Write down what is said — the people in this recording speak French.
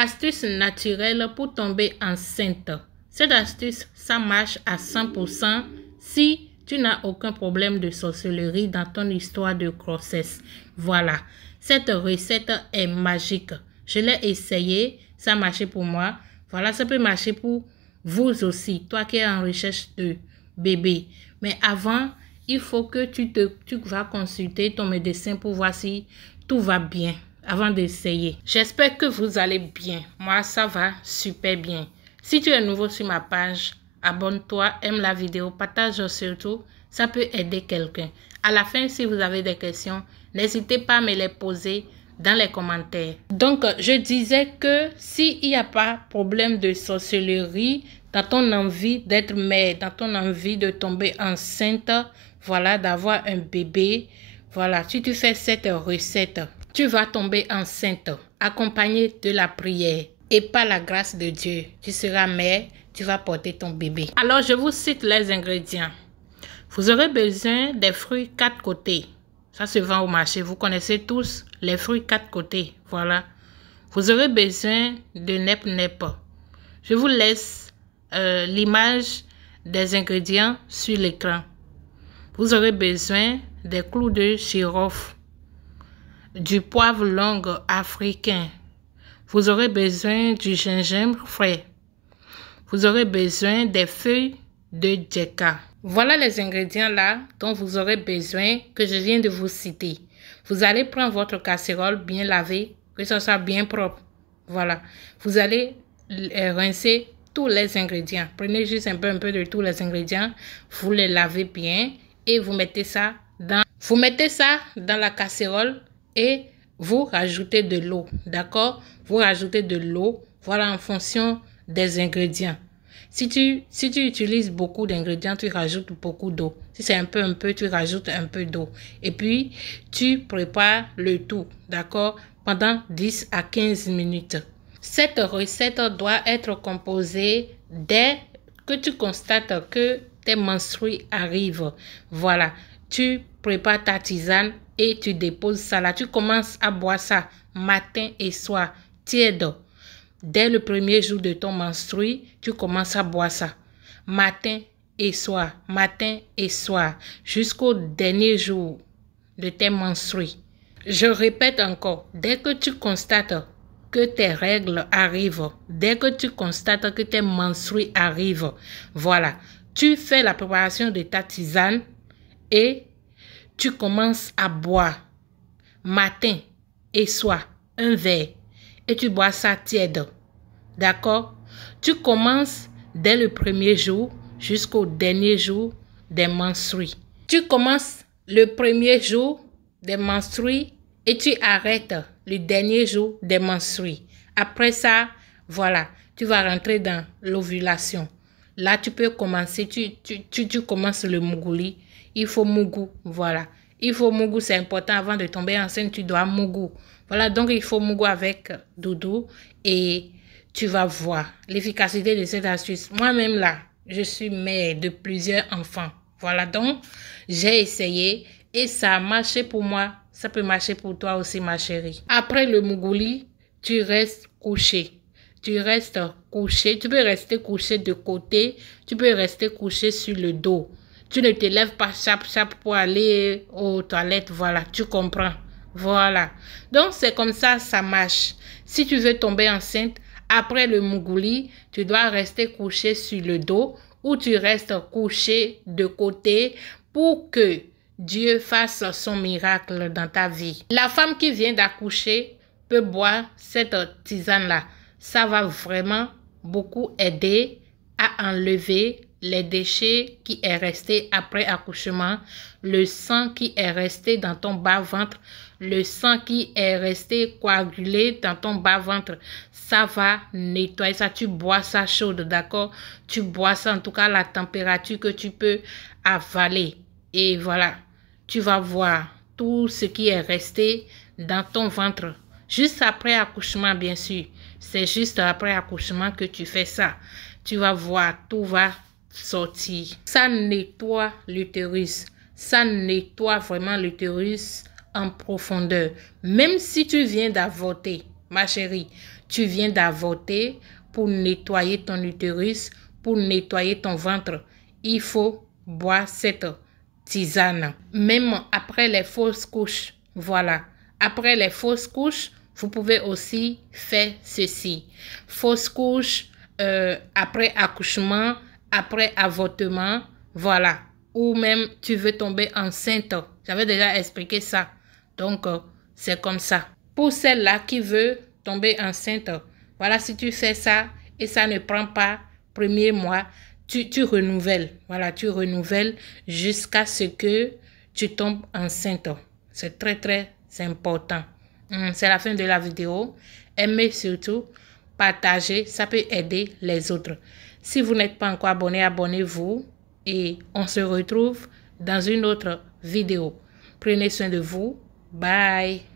Astuce naturelle pour tomber enceinte. Cette astuce, ça marche à 100% si tu n'as aucun problème de sorcellerie dans ton histoire de grossesse. Voilà, cette recette est magique. Je l'ai essayé, ça a marché pour moi. Voilà, ça peut marcher pour vous aussi, toi qui es en recherche de bébé. Mais avant, il faut que tu vas consulter ton médecin pour voir si tout va bien avant d'essayer. J'espère que vous allez bien. Moi, ça va super bien. Si tu es nouveau sur ma page, abonne-toi, aime la vidéo, partage surtout. Ça peut aider quelqu'un. À la fin, si vous avez des questions, n'hésitez pas à me les poser dans les commentaires. Donc, je disais que s'il n'y a pas problème de sorcellerie, dans ton envie d'être mère, dans ton envie de tomber enceinte, voilà, d'avoir un bébé, voilà, si tu fais cette recette, tu vas tomber enceinte, accompagnée de la prière et par la grâce de Dieu. Tu seras mère, tu vas porter ton bébé. Alors, je vous cite les ingrédients. Vous aurez besoin des fruits 4 côtés. Ça se vend au marché. Vous connaissez tous les fruits 4 côtés. Voilà. Vous aurez besoin de nep-nep. Je vous laisse l'image des ingrédients sur l'écran. Vous aurez besoin des clous de girofle, du poivre long africain. Vous aurez besoin du gingembre frais. Vous aurez besoin des feuilles de djeka. Voilà les ingrédients là dont vous aurez besoin que je viens de vous citer. Vous allez prendre votre casserole bien lavée, que ce soit bien propre. Voilà. Vous allez rincer tous les ingrédients. Prenez juste un peu de tous les ingrédients. Vous les lavez bien et vous mettez ça dans la casserole et vous rajoutez de l'eau. D'accord? Vous rajoutez de l'eau. Voilà, en fonction des ingrédients. Si tu utilises beaucoup d'ingrédients, tu rajoutes beaucoup d'eau. Si c'est un peu, tu rajoutes un peu d'eau. Et puis, tu prépares le tout, d'accord, pendant 10 à 15 minutes. Cette recette doit être composée dès que tu constates que tes menstrues arrivent. Voilà, tu prépares ta tisane et tu déposes ça là. Tu commences à boire ça matin et soir, tiède. Dès le premier jour de ton menstru, tu commences à boire ça. Matin et soir, jusqu'au dernier jour de tes menstrues. Je répète encore, dès que tu constates que tes règles arrivent, dès que tu constates que tes menstrues arrivent, voilà, tu fais la préparation de ta tisane et tu commences à boire matin et soir un verre. Et tu bois ça tiède. D'accord? Tu commences dès le premier jour jusqu'au dernier jour des menstrues. Tu commences le premier jour des menstrues et tu arrêtes le dernier jour des menstrues. Après ça, voilà, tu vas rentrer dans l'ovulation. Là, tu peux commencer, tu commences le mougouli. Il faut mougou, voilà. Il faut mougou, c'est important. Avant de tomber enceinte, tu dois mougou. Voilà, donc il faut mougou avec doudou et tu vas voir l'efficacité de cette astuce. Moi-même là, je suis mère de plusieurs enfants. Voilà, donc j'ai essayé et ça a marché pour moi. Ça peut marcher pour toi aussi, ma chérie. Après le mougouli, tu restes couché. Tu restes couché. Tu peux rester couché de côté. Tu peux rester couché sur le dos. Tu ne te lèves pas chap pour aller aux toilettes. Voilà, tu comprends. Voilà. Donc, c'est comme ça, ça marche. Si tu veux tomber enceinte, après le mougouli, tu dois rester couché sur le dos ou tu restes couché de côté pour que Dieu fasse son miracle dans ta vie. La femme qui vient d'accoucher peut boire cette tisane-là. Ça va vraiment beaucoup aider à enlever les déchets qui est resté après accouchement, le sang qui est resté dans ton bas-ventre, le sang qui est resté coagulé dans ton bas-ventre. Ça va nettoyer ça. Tu bois ça chaude, d'accord? Tu bois ça, en tout cas, la température que tu peux avaler. Et voilà, tu vas voir tout ce qui est resté dans ton ventre. Juste après accouchement, bien sûr. C'est juste après accouchement que tu fais ça. Tu vas voir, tout va sortir. Ça nettoie l'utérus. Ça nettoie vraiment l'utérus en profondeur. Même si tu viens d'avorter, ma chérie, tu viens d'avorter, pour nettoyer ton utérus, pour nettoyer ton ventre, il faut boire cette tisane. Même après les fausses couches, voilà. Après les fausses couches, vous pouvez aussi faire ceci. Fausses couches, après accouchement, après avortement, voilà. Ou même tu veux tomber enceinte. J'avais déjà expliqué ça. Donc, c'est comme ça. Pour celle-là qui veut tomber enceinte, voilà, si tu fais ça et ça ne prend pas premier mois, tu renouvelles. Voilà, tu renouvelles jusqu'à ce que tu tombes enceinte. C'est très, très important. C'est la fin de la vidéo. Aimez surtout, partagez, ça peut aider les autres. Si vous n'êtes pas encore abonné, abonnez-vous et on se retrouve dans une autre vidéo. Prenez soin de vous. Bye.